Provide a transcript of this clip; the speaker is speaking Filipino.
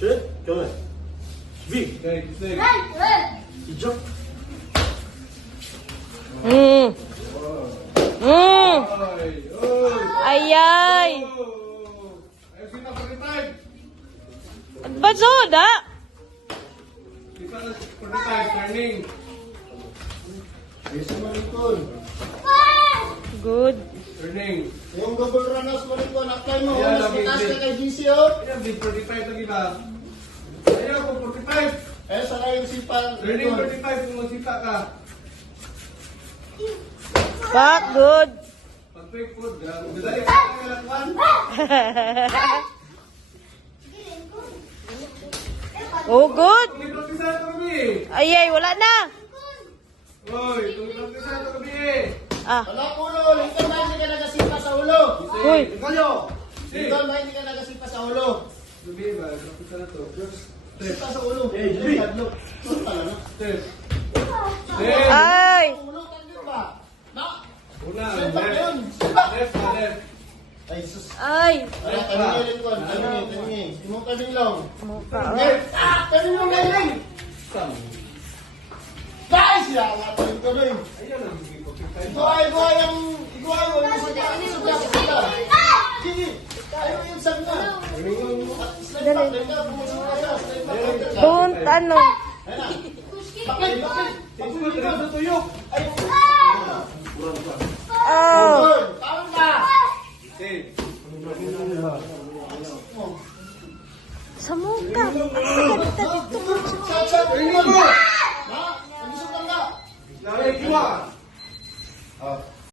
Shit, go ahead. V. Jump. Ayay. Ba't soda? Bisa malikon. Good. Turning. Yung double runners malikon, apply mo. Ayan, Mas lagi, mataas Vic. ka kay GC, oh. Ayan, big 45 lagi ba? Ayaw ko, 45. Eh, sana yung sipal. Turning 45 kung magsita ka. Back, good. Pag-break food, dadali ka ng lakwan. Oh, good. Kung ipractice na ito kami. Ayay, wala na. Hoy, kung ipractice na ito kami. Ah, Wala ulo, Lincoln ba hindi ka nagasipa sa ulo? uy. Lincoln ba hindi ka nagasipa sa ulo? Gabi ba, ipractice na ito. Sipa sa ulo. Eh, Jimmy. Tala na. Step. Ay. Ulo, tagyo ba? Na? Una, Sipa left. yun. Sipa. Left, left. Ay, sus. Ay. Ay, tanongin, Lincoln. Tanongin. Imong kadilong. Mukha. Kadilong na yun. Sam. Guys, yawa pa Lincoln eh. Ayun ang bigay ko. Iguay mo yung sudya. Sige. Ayaw yung sagna. Slide back. Slide back. Pumusok ka. Slide back. Don't, ano. Ayan na. Bakit? Bakit? Pag-break na tuyok. Ay, Oh. good.